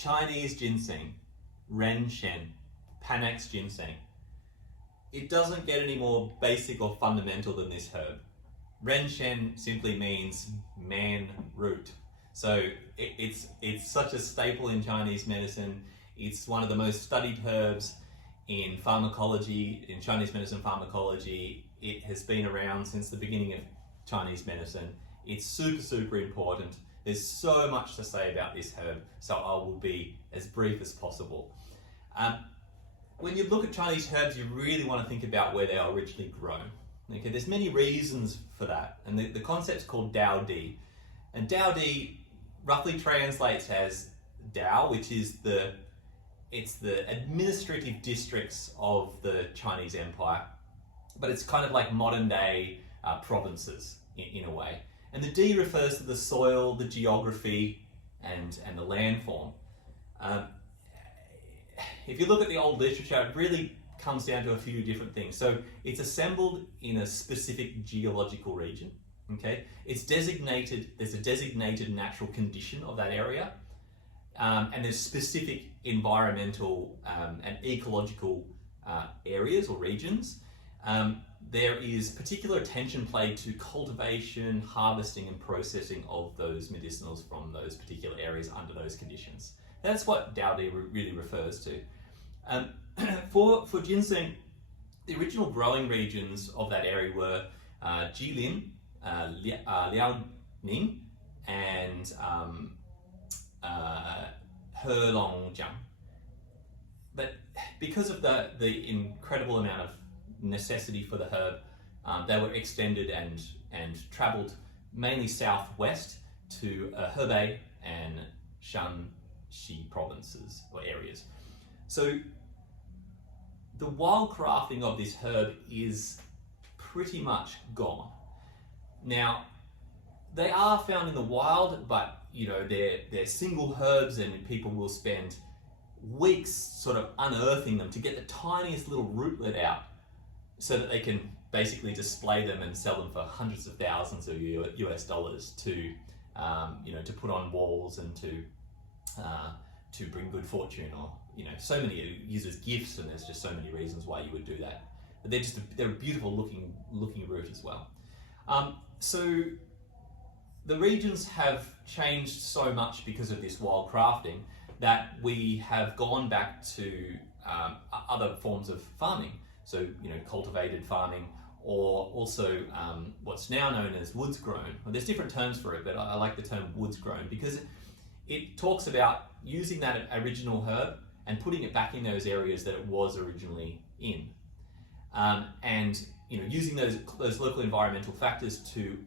Chinese ginseng, Ren Shen, Panax ginseng. It doesn't get any more basic or fundamental than this herb. Ren Shen simply means man root. So it's such a staple in Chinese medicine. It's one of the most studied herbs in pharmacology, in Chinese medicine pharmacology. It has been around since the beginning of Chinese medicine. It's super, super important. There's so much to say about this herb, so I will be as brief as possible. When you look at Chinese herbs, you really want to think about where they are originally grown. Okay, there's many reasons for that, and the concept's called Dao Di. And Dao Di roughly translates as Dao, which is the administrative districts of the Chinese Empire, but it's kind of like modern day provinces in a way. And the Di refers to the soil, the geography, and the landform. If you look at the old literature, it really comes down to a few different things. So it's assembled in a specific geological region. Okay, it's designated. There's a designated natural condition of that area, and there's specific environmental and ecological areas or regions. There is particular attention paid to cultivation, harvesting, and processing of those medicinals from those particular areas under those conditions. That's what Dao Di really refers to. For ginseng, the original growing regions of that area were Jilin, Liaoning, and Helongjiang. But because of the incredible amount of necessity for the herb, they were extended and travelled mainly southwest to Hebei and Shanxi provinces or areas. So the wild crafting of this herb is pretty much gone. Now, they are found in the wild, but you know they're single herbs, and people will spend weeks sort of unearthing them to get the tiniest little rootlet out, so that they can basically display them and sell them for hundreds of thousands of US dollars to put on walls and to bring good fortune, or so many use as gifts, and there's just so many reasons why you would do that. But they're a beautiful looking root as well. So the regions have changed so much because of this wild crafting that we have gone back to other forms of farming. So cultivated farming, or also what's now known as woods grown. Well, there's different terms for it, but I like the term woods grown because it talks about using that original herb and putting it back in those areas that it was originally in, and using those local environmental factors to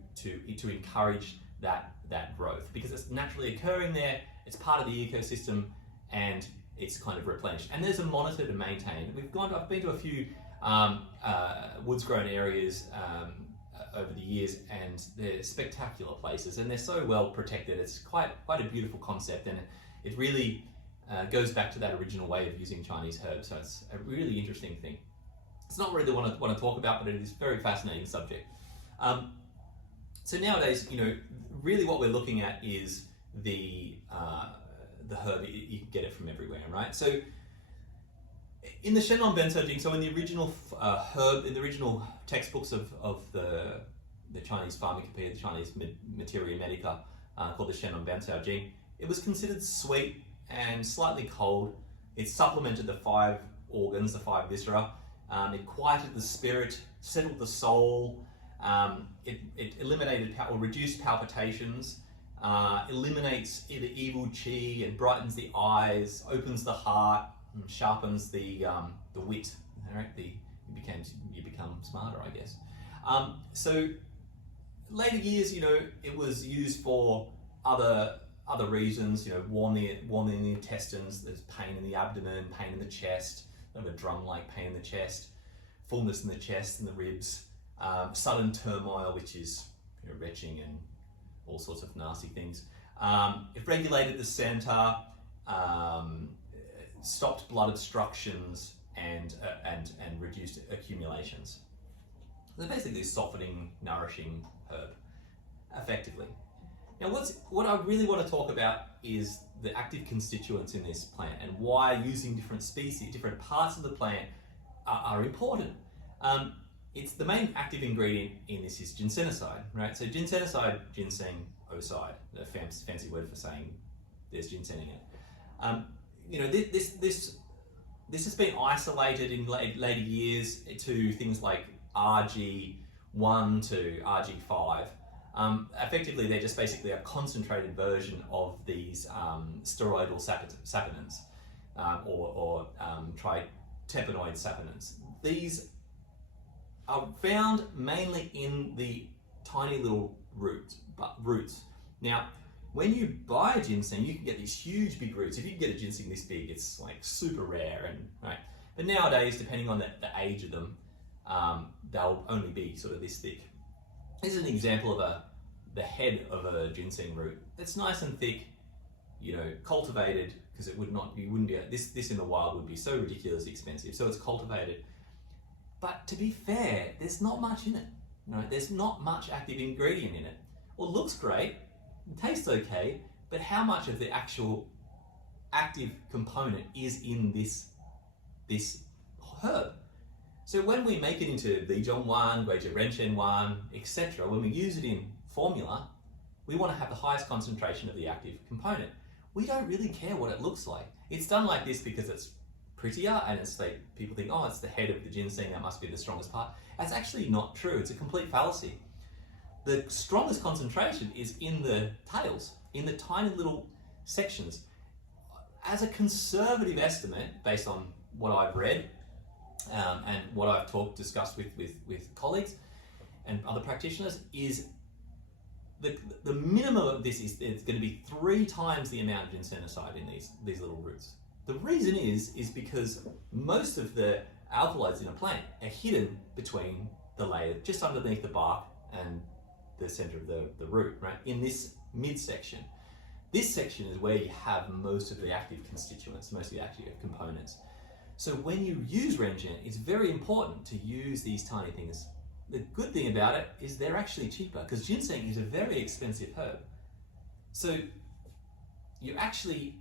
encourage that growth, because it's naturally occurring there. It's part of the ecosystem, and it's kind of replenished. And there's a monitor to maintain. I've been to a few woods grown areas over the years, and they're spectacular places, and they're so well protected. It's quite a beautiful concept, and it really goes back to that original way of using Chinese herbs. So it's a really interesting thing. It's not really what I want to talk about, but it is a very fascinating subject. So nowadays, really what we're looking at is the herb. You can get it from everywhere, right? So in the Shenlong Benso Jing, so in the original herb, in the original textbooks of the Chinese pharmacopoeia, the Chinese Materia Medica, called the Shenlong Benso Jing, it was considered sweet and slightly cold. It supplemented the 5 organs, the 5 viscera. It quieted the spirit, settled the soul. It eliminated or reduced palpitations, eliminates the evil qi and brightens the eyes, opens the heart, and sharpens the wit. Right? You become smarter, I guess. So later years, it was used for other reasons. Warm the intestines. There's pain in the abdomen, pain in the chest, kind of a drum-like pain in the chest, fullness in the chest and the ribs, sudden turmoil, which is retching and all sorts of nasty things. It regulated the center, stopped blood obstructions, and reduced accumulations. They're basically a softening, nourishing herb, effectively. Now, what I really want to talk about is the active constituents in this plant and why using different species, different parts of the plant are important. It's the main active ingredient in this is ginsenoside, right? So ginsenoside, ginseng, oside, a fancy word for saying there's ginseng in it. You know, this has been isolated in later years to things like RG1 to RG5. Effectively, they're just basically a concentrated version of these steroidal saponins or triterpenoid saponins. These are found mainly in the tiny little roots. Now, when you buy ginseng, you can get these huge big roots. If you can get a ginseng this big, it's like super rare, and right. But nowadays, depending on the age of them, they'll only be sort of this thick. This is an example of the head of a ginseng root. It's nice and thick, you know, cultivated, because you wouldn't be this in the wild would be so ridiculously expensive. So it's cultivated. But to be fair, there's not much in it. You know, there's not much active ingredient in it. Well, it looks great, it tastes okay, but how much of the actual active component is in this herb? So when we make it into Bijong 1, Ren Shen 1, etc., when we use it in formula, we want to have the highest concentration of the active component. We don't really care what it looks like. It's done like this because it's prettier, and it's like people think, oh, it's the head of the ginseng, that must be the strongest part. That's actually not true. It's a complete fallacy. The strongest concentration is in the tails, in the tiny little sections. As a conservative estimate, based on what I've read and what I've discussed with colleagues and other practitioners, is the minimum of this is it's going to be 3 times the amount of ginsenoside in these little roots. The reason is because most of the alkaloids in a plant are hidden between the layer, just underneath the bark and the center of the root, right? In this midsection. This section is where you have most of the active constituents, most of the active components. So when you use Ren Shen, it's very important to use these tiny things. The good thing about it is they're actually cheaper, because ginseng is a very expensive herb. So you're actually,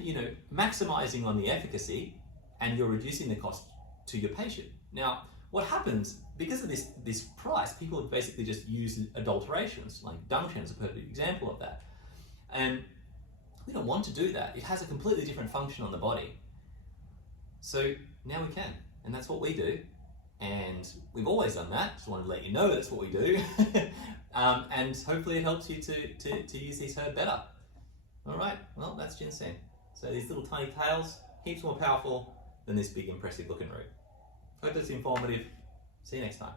you know, maximizing on the efficacy, and you're reducing the cost to your patient. Now, what happens, because of this price, people have basically just used adulterations, like Ginseng is a perfect example of that. And we don't want to do that. It has a completely different function on the body. So now we can, and that's what we do. And we've always done that. Just wanted to let you know that's what we do. And hopefully it helps you to use this herb better. All right, well, that's ginseng. So these little tiny tails, heaps more powerful than this big impressive looking root. Hope that's informative. See you next time.